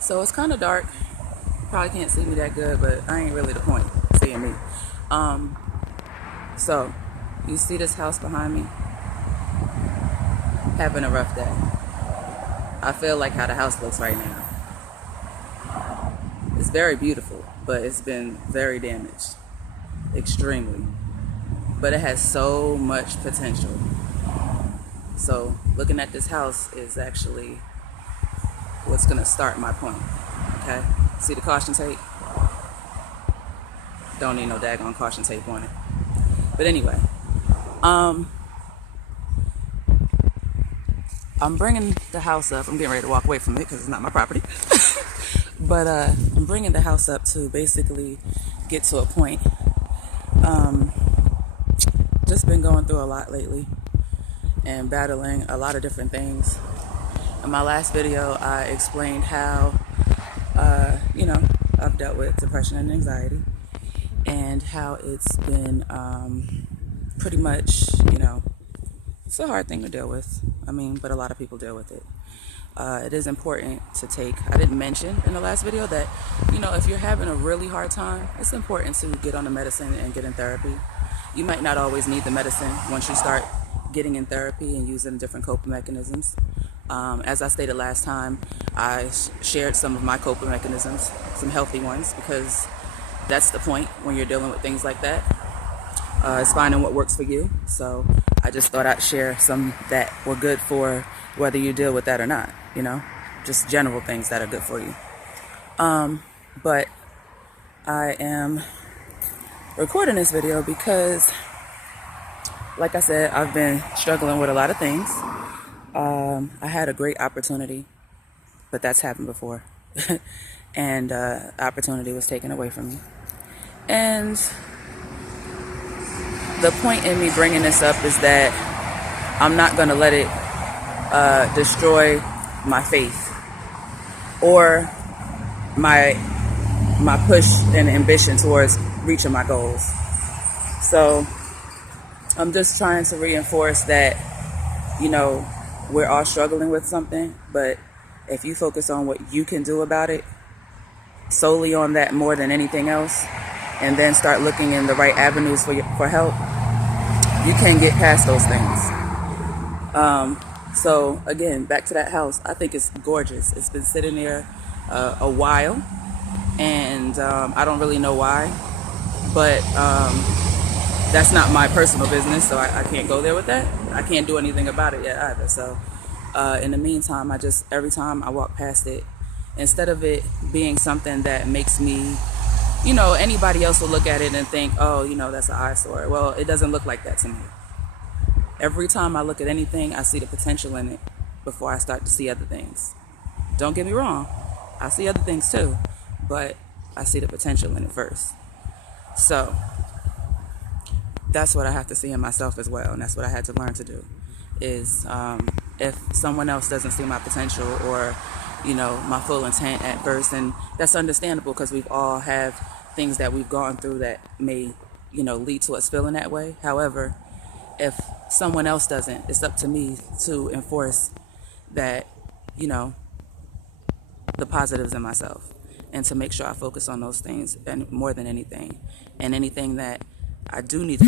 So it's kind of dark. Probably can't see me that good, but I ain't really the point seeing me. So you see this house behind me? Having a rough day. I feel like how the house looks right now. It's very beautiful, but it's been very damaged. Extremely. But it has so much potential. So looking at this house is actually what's gonna start my point. Okay? See the caution tape? Don't need no daggone caution tape on it. But anyway, I'm bringing the house up. I'm getting ready to walk away from it because it's not my property. But I'm bringing the house up to basically get to a point. Just been going through a lot lately and battling a lot of different things. In my last video, I explained how, I've dealt with depression and anxiety and how it's been pretty much, it's a hard thing to deal with. But a lot of people deal with it. It is important to take, I didn't mention in the last video that, if you're having a really hard time, it's important to get on the medicine and get in therapy. You might not always need the medicine once you start getting in therapy and using different coping mechanisms. As I stated last time, I shared some of my coping mechanisms, some healthy ones, because that's the point when you're dealing with things like that. It's finding what works for you. So I just thought I'd share some that were good for whether you deal with that or not, just general things that are good for you. But I am recording this video because, like I said, I've been struggling with a lot of things. I had a great opportunity, but that's happened before. And opportunity was taken away from me. And the point in me bringing this up is that I'm not going to let it destroy my faith or my push and ambition towards reaching my goals. So I'm just trying to reinforce that, we're all struggling with something, but if you focus on what you can do about it, solely on that more than anything else, and then start looking in the right avenues for help, you can get past those things. So again, back to that house. I think it's gorgeous. It's been sitting there a while, and I don't really know why, but that's not my personal business, so I can't go there with that. I can't do anything about it yet either. So in the meantime, every time I walk past it, instead of it being something that makes me, anybody else will look at it and think, oh, that's an eyesore. Well, it doesn't look like that to me. Every time I look at anything, I see the potential in it before I start to see other things. Don't get me wrong. I see other things too, but I see the potential in it first. So that's what I have to see in myself as well. And that's what I had to learn to do is if someone else doesn't see my potential or, my full intent at first, and that's understandable because we've all have things that we've gone through that may, lead to us feeling that way. However, if someone else doesn't, it's up to me to enforce that, the positives in myself and to make sure I focus on those things and more than anything. And anything that I do need to